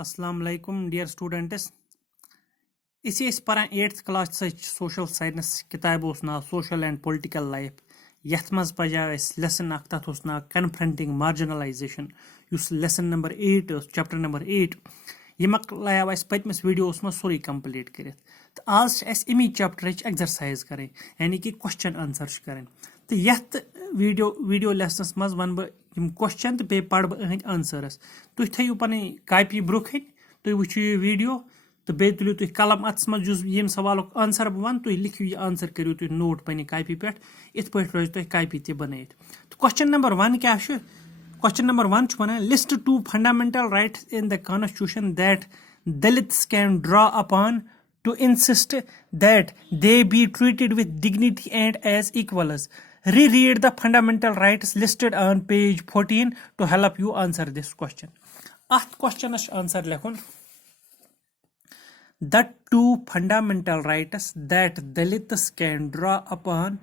Assalamu alaikum, dear students. इसी अस परान 8th class social science किताब नाव सोशल एंड पॉलिटिकल लाइफ यथ मज पजा लेसन तथ नाव confronting marginalisation lesson number 8 chapter number 8 यह मकलाव पतमस वीडियो मज सोरे कंप्लीट कर तो आज अमी चैप्टर एक्सरसाइज करें यानी कि क्वेश्चन आंसर करें तो यथ वीडियो लेसनस मज वन बम क्वेश्चन तो बे पढ़ बहद आंसरस तुम थो पन कापी ब्रोख तुम वो यह वीडियो तो बे तुलो तुम कलम अत्स मज यम सवाल आंसर बह वन तुम लिखियो यह आंसर करो तुम नोट पन्ने कापी पे इत पे रोज तुम कापी ते बनाइथ तो क्वेश्चन नंबर 1 क्या question number 1 one list 2 fundamental rights in the constitution that Dalits can draw upon to insist that they be treated with dignity and as equals. Reread the fundamental rights listed on page 14 to help you answer this question. At question answer lekhun. The two fundamental rights that Dalits can draw upon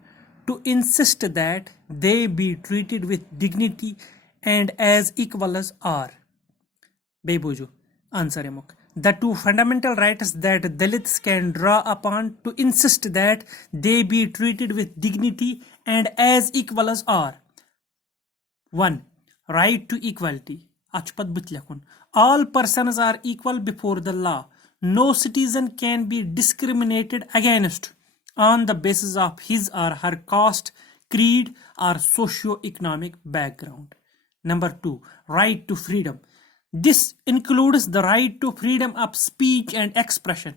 to insist that they be treated with dignity and as equals are. Bebuju. Answer emok. The two fundamental rights that Dalits can draw upon to insist that they be treated with dignity and as equals are 1. Right to equality. All persons are equal before the law. No citizen can be discriminated against on the basis of his or her caste, creed, or socio-economic background. Number 2. Right to freedom. This includes the right to freedom of speech and expression,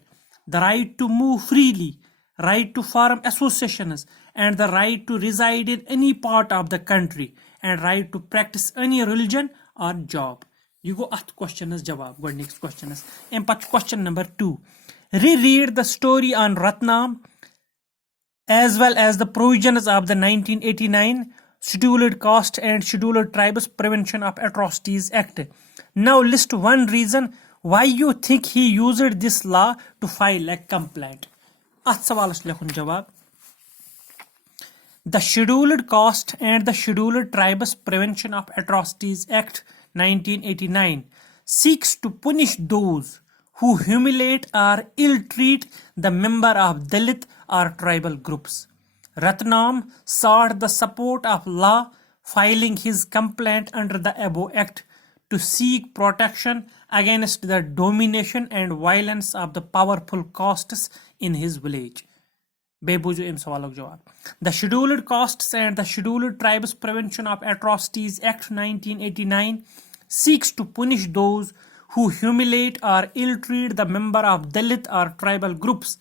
the right to move freely, right to form associations, and the right to reside in any part of the country, and right to practice any religion or job. You go at question as jawab. Go next question is. And question number 2. Reread the story on Ratnam as well as the provisions of the 1989 Scheduled Caste and Scheduled Tribes Prevention of Atrocities Act. Now list one reason why you think he used this law to file a complaint. The Scheduled Caste and the Scheduled Tribes Prevention of Atrocities Act 1989 seeks to punish those who humiliate or ill-treat the member of Dalit or tribal groups. Ratnam sought the support of law, filing his complaint under the above act to seek protection against the domination and violence of the powerful castes in his village. The Scheduled Castes and the Scheduled Tribes Prevention of Atrocities Act 1989 seeks to punish those who humiliate or ill-treat the member of Dalit or tribal groups.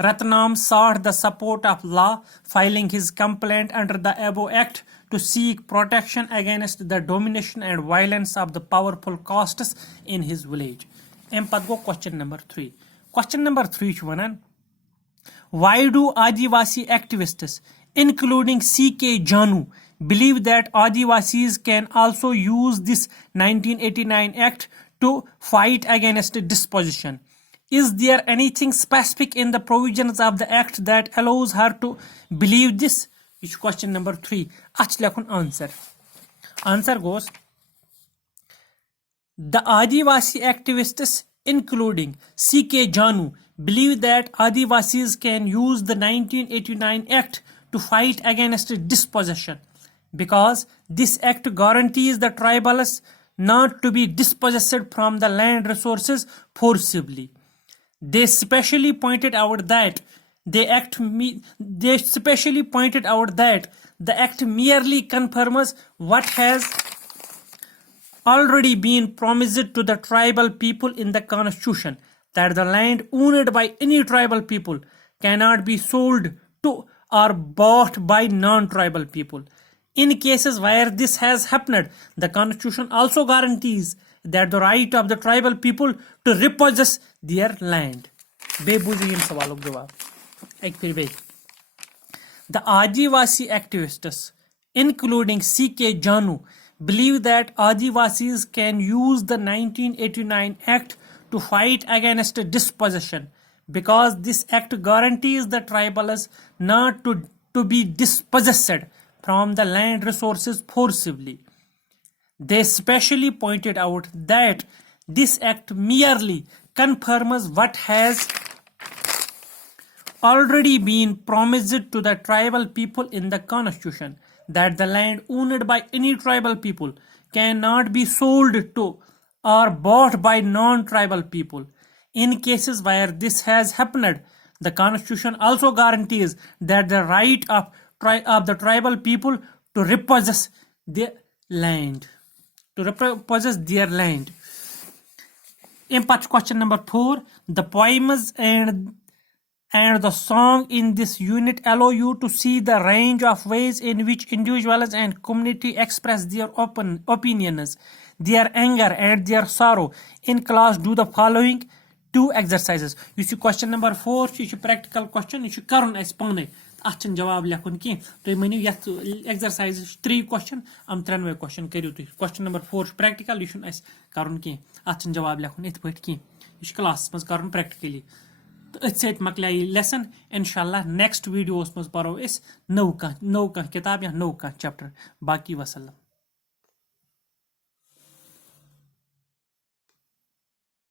Ratnam sought the support of law, filing his complaint under the above act to seek protection against the domination and violence of the powerful castes in his village. And question number 3. Question number 3 is why do Adivasi activists, including C.K. Janu, believe that Adivasis can also use this 1989 act to fight against dispossession? Is there anything specific in the provisions of the act that allows her to believe this? Which question number 3. Answer. Answer goes, the Adivasi activists, including C.K. Janu, believe that Adivasis can use the 1989 act to fight against dispossession because this act guarantees the tribals not to be dispossessed from the land resources forcibly. They specially pointed out that the act merely confirms what has already been promised to the tribal people in the constitution, that the land owned by any tribal people cannot be sold to or bought by non-tribal people. In cases where this has happened, the constitution also guarantees that the right of the tribal people to repossess their land. The Adivasi activists, including C.K. Janu, believe that Adivasis can use the 1989 act to fight against dispossession because this act guarantees the tribals not to be dispossessed from the land resources forcibly. They specially pointed out that This act merely confirms what has already been promised to the tribal people in the constitution, that the land owned by any tribal people cannot be sold to or bought by non-tribal people. In cases where this has happened, the constitution also guarantees that the right of the tribal people to repossess their land. In question number 4, the poems and the song in this unit allow you to see the range of ways in which individuals and community express their opinions, their anger and their sorrow. In class, do the following 2 exercises. You see question number 4, you practical question, you karun as pane. Atchan jawab lekhun ki. To menu yath exercise 3 question, 3 question kariu tu. Question number 4 practical, you should as karun ki. Atchan jawab lekhun ith pait ki. You class mas karun practically. It's it maklai lesson. Inshallah next videos mas paro is no ka kitab ya no ka chapter. Baki wasallam.